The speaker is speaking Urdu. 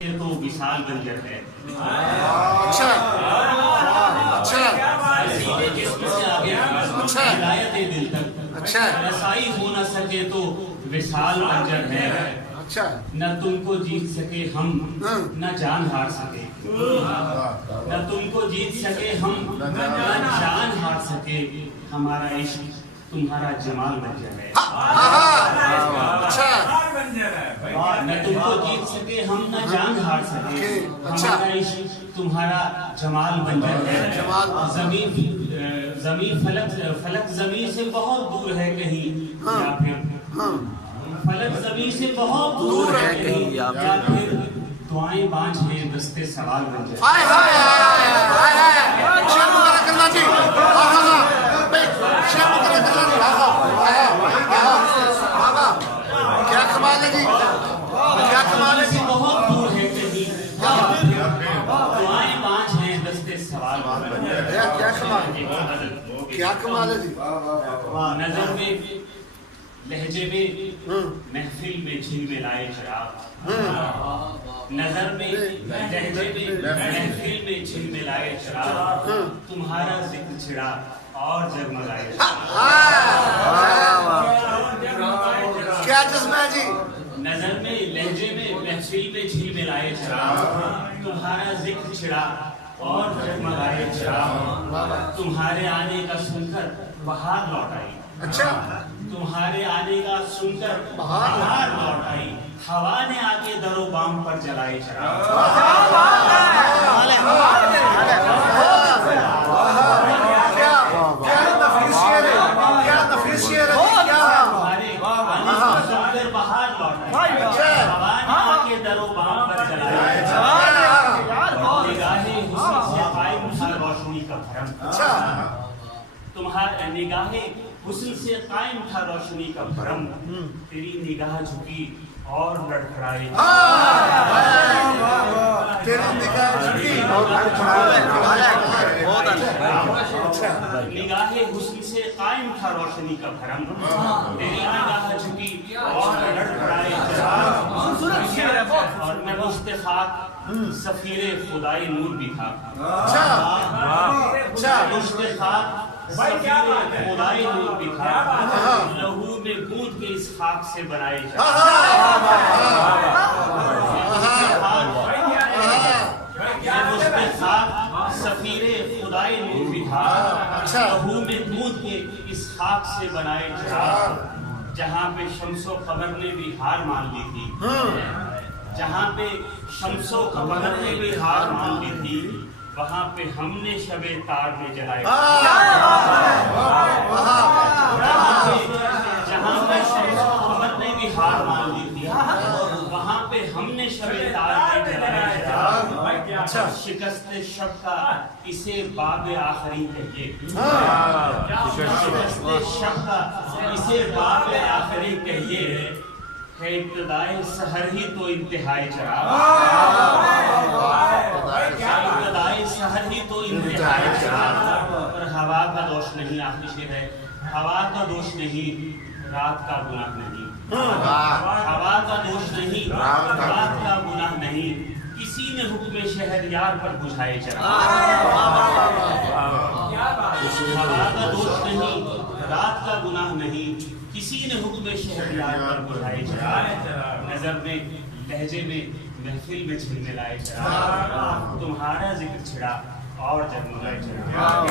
تو وصال بنجر ہے. اچھا اچھا جسم سے آگے ہدایت دل تک اچھا رسائی ہو نہ سکے تو وصال بنجر ہے. اچھا نہ تم کو جیت سکے ہم نہ جان ہار سکے. نہ تم کو جیت سکے ہم نہ جان ہار سکے. ہمارا عشق تمہارا جمال بنجر ہے. نہ تم کو جیت سکے ہم نہ جان ہار سکے. ہمارا عشق تمہارا جمال بنجر ہے. زمین فلک زمین سے بہت دور ہے کہیں یا پھر فلک زمین سے بہت دور ہے کہیں یا پھر دعائیں بانجھ ہیں دستے سوال بنجر. کیا کمال ہے جی, کیا کمال ہے جی. بہت دور ہے کہیں دعائیں بانجھ ہیں دستے سوال بنجر. کیا کمال ہے, کیا کمال ہے جی. نظر میں لہجے میں محفل میں جھل میں لائے چراغ. نظر میں لہجے میں محفل میں جھل میں لائے چراغ. تمہارا ذکر چھڑا اور جگمگائے. کیا جذبہ ہے جی. نظر میں لہجے میں محفل میں جھل میں لائے چراغ. تمہارا ذکر چھڑا اور جگمگائے چراغ. تمہارے آنے کا سن کر بہار لوٹ آئی. اچھا تمہارے آنے کا سن کر بہار لوٹ آئی. ہوا نے آ کے در و بام پر جلائے چراغ. نگاہ حسن سے قائم تھا روشنی کا بھرم. تیری نگاہ جھکی اور لڑکھڑائے. تیری نگاہ جھکی اور نگاہ حسن سے قائم تھا روشنی کا بھرم. تیری نگاہ جھکی اور لڑکھڑائے. اور میں مشت خاک سفیر خدائی نور بھی تھا. مشت خاک خدائی نور بھی تھا. لہو میں گونج کے اس خاک سے بنائے سفیر خدائی نور بھی تھا. لہو میں گونج کے اس خاک سے بنائے چراغ. جہاں پہ شمس و قمر نے بھی ہار مان لی تھی. جہاں پہ شمس و قمر نے بھی ہار مان لی تھی. وہاں پہ ہم نے شب تار میں جلائے. جہاں پہ شمس و قمر نے بھی ہار مان لی تھی. وہاں پہ ہم نے شب تار میں جلائے. شکست شب کا اسے باب آخری کہیے. شکست شب کا اسے باب آخری کہیے. ہے ابتدائے سحر ہی تو انتہائی چراغ. ابتدائے سحر ہی تو انتہائی چراغ. اور ہوا کا دوش نہیں. آخری شعر ہے. ہوا کا دوش نہیں رات کا گناہ نہیں. ہوا کا دوش نہیں رات کا گناہ نہیں. کسی نے حکم شہریار پر بجھائے چراغ. ہوا کا دوش نہیں رات کا گناہ نہیں. کسی نے حکم شہریار پر بجھائے چراغ. نظر میں لہجے میں محفل میں جھل میں لائے چراغ. تمہارا ذکر چھڑا اور جگمگائے چراغ.